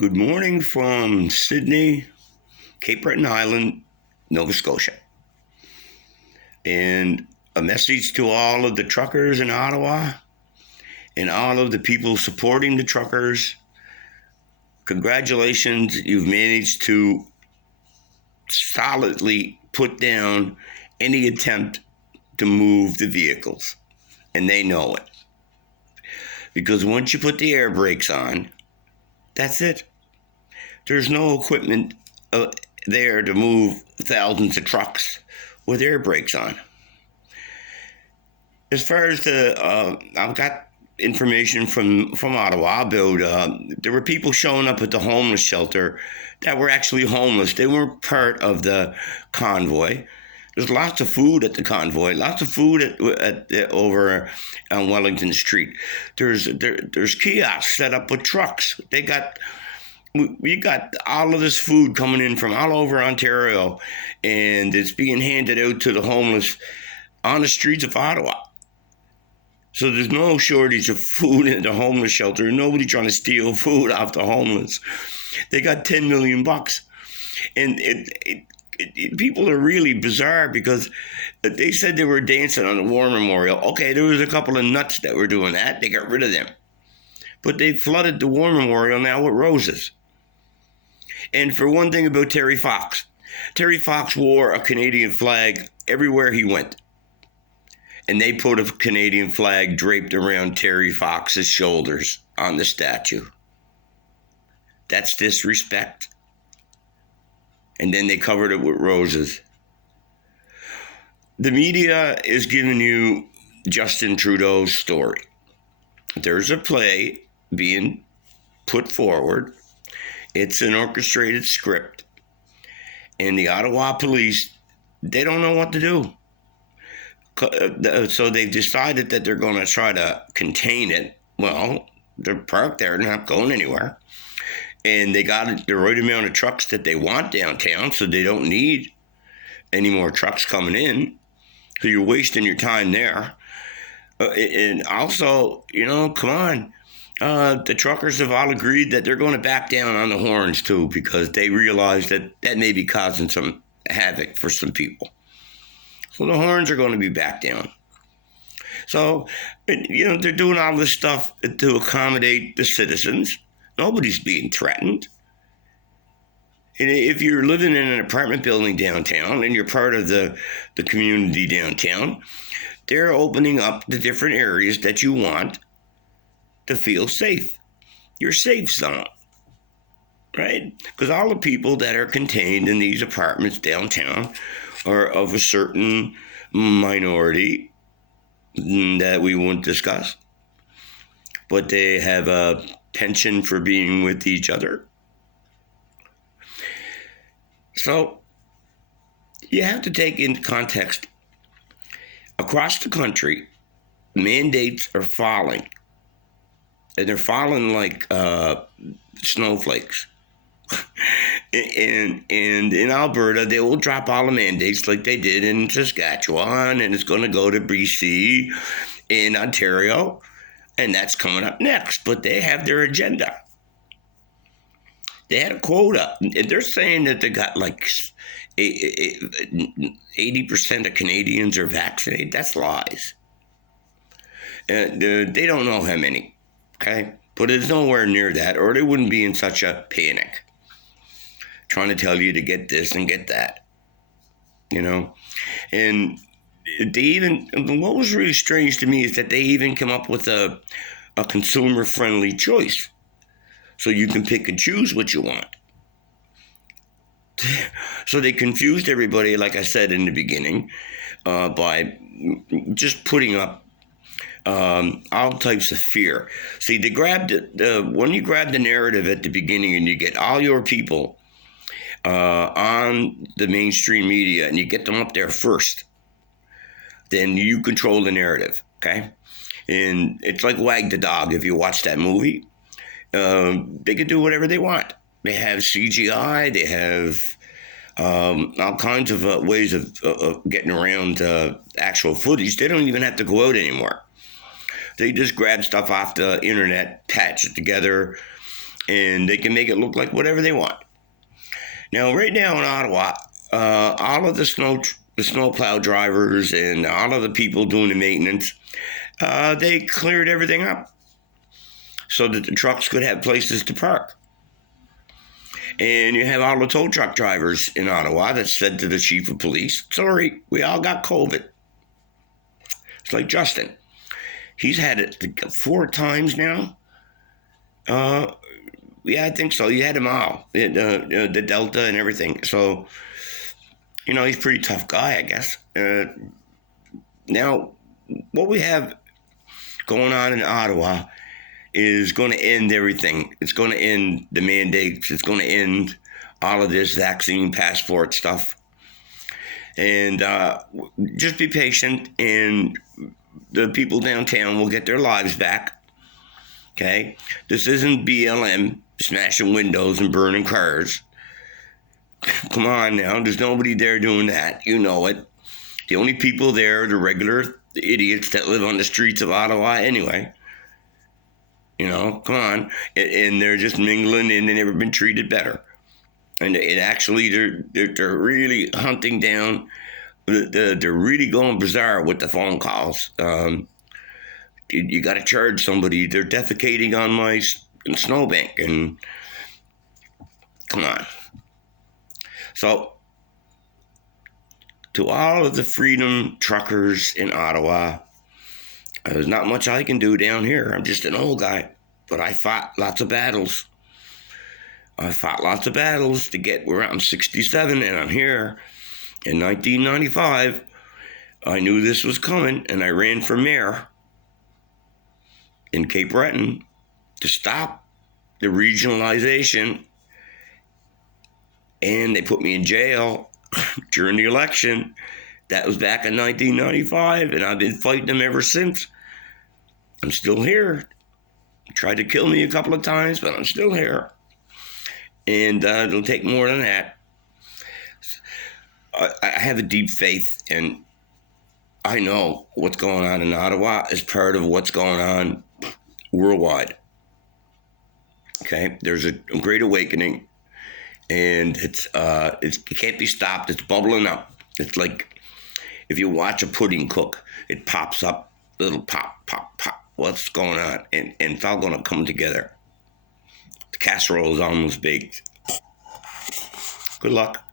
Good morning from Sydney, Cape Breton Island, Nova Scotia. And a message to all of the truckers in Ottawa and all of the people supporting the truckers. Congratulations, you've managed to solidly put down any attempt to move the vehicles. And they know it. Because once you put the air brakes on, that's it. There's no equipment there to move thousands of trucks with air brakes on. As far as I've got information from Ottawa about there were people showing up at the homeless shelter that were actually homeless. They weren't part of the convoy. There's lots of food at the convoy, lots of food at over on Wellington Street. There's kiosks set up with trucks. We got all of this food coming in from all over Ontario, and it's being handed out to the homeless on the streets of Ottawa. So there's no shortage of food in the homeless shelter. Nobody trying to steal food off the homeless. They got $10 million, and people are really bizarre because they said they were dancing on the War Memorial. Okay, there was a couple of nuts that were doing that. They got rid of them, but they flooded the War Memorial now with roses. And for one thing about Terry Fox wore a Canadian flag everywhere he went. And they put a Canadian flag draped around Terry Fox's shoulders on the statue. That's disrespect. And then they covered it with roses. The media is giving you Justin Trudeau's story. There's a play being put forward. It's an orchestrated script. And the Ottawa police, they don't know what to do. So they've decided that they're going to try to contain it. Well, they're parked there, not going anywhere. And they got the right amount of trucks that they want downtown, so they don't need any more trucks coming in. So you're wasting your time there. And also, come on. The truckers have all agreed that they're going to back down on the horns too, because they realize that may be causing some havoc for some people. So the horns are going to be back down. So, they're doing all this stuff to accommodate the citizens. Nobody's being threatened. And if you're living in an apartment building downtown and you're part of the community downtown, they're opening up the different areas that you want to feel safe. Your safe zone, right? Because all the people that are contained in these apartments downtown are of a certain minority that we won't discuss, but they have a penchant for being with each other. So you have to take into context, across the country, mandates are falling. And they're falling like snowflakes. and in Alberta, they will drop all the mandates like they did in Saskatchewan, and it's going to go to BC, in Ontario, and that's coming up next. But they have their agenda. They had a quota. They're saying that they got like 80% of Canadians are vaccinated. That's lies. They don't know how many. Okay, but it's nowhere near that, or they wouldn't be in such a panic, trying to tell you to get this and get that, And what was really strange to me is that they even come up with a consumer-friendly choice, so you can pick and choose what you want. So they confused everybody, like I said in the beginning, by just putting up all types of fear. See, they grabbed when you grab the narrative at the beginning and you get all your people on the mainstream media and you get them up there first, then you control the narrative, okay? And it's like Wag the Dog. If you watch that movie, they can do whatever they want. They have CGI, they have all kinds of ways of getting around actual footage. They don't even have to go out anymore. They just grab stuff off the internet, patch it together, and they can make it look like whatever they want. Now, right now in Ottawa, all of the snowplow drivers and all of the people doing the maintenance, they cleared everything up so that the trucks could have places to park. And you have all the tow truck drivers in Ottawa that said to the chief of police, sorry, we all got COVID. It's like Justin. He's had it 4 times now. Yeah, I think so. He had them all, the Delta and everything. So, he's a pretty tough guy, I guess. Now, what we have going on in Ottawa is going to end everything. It's going to end the mandates. It's going to end all of this vaccine passport stuff. And just be patient, and the people downtown will get their lives back. Okay? This isn't BLM smashing windows and burning cars. Come on now. There's nobody there doing that. You know it. The only people there are the regular idiots that live on the streets of Ottawa anyway. Come on. And they're just mingling, and they've never been treated better. And it actually, they're really hunting down. They're really going bizarre with the phone calls. You got to charge somebody. They're defecating on my snowbank, and come on. So, to all of the freedom truckers in Ottawa, there's not much I can do down here. I'm just an old guy, but I fought lots of battles. I fought lots of battles to get where I'm 67, and I'm here. In 1995, I knew this was coming, and I ran for mayor in Cape Breton to stop the regionalization, and they put me in jail during the election. That was back in 1995, and I've been fighting them ever since. I'm still here. Tried to kill me a couple of times, but I'm still here. And it'll take more than that. I have a deep faith, and I know what's going on in Ottawa is part of what's going on worldwide. Okay? There's a great awakening, and it can't be stopped. It's bubbling up. It's like if you watch a pudding cook, it pops up, little pop, pop, pop. What's going on? And it's all going to come together. The casserole is almost baked. Good luck.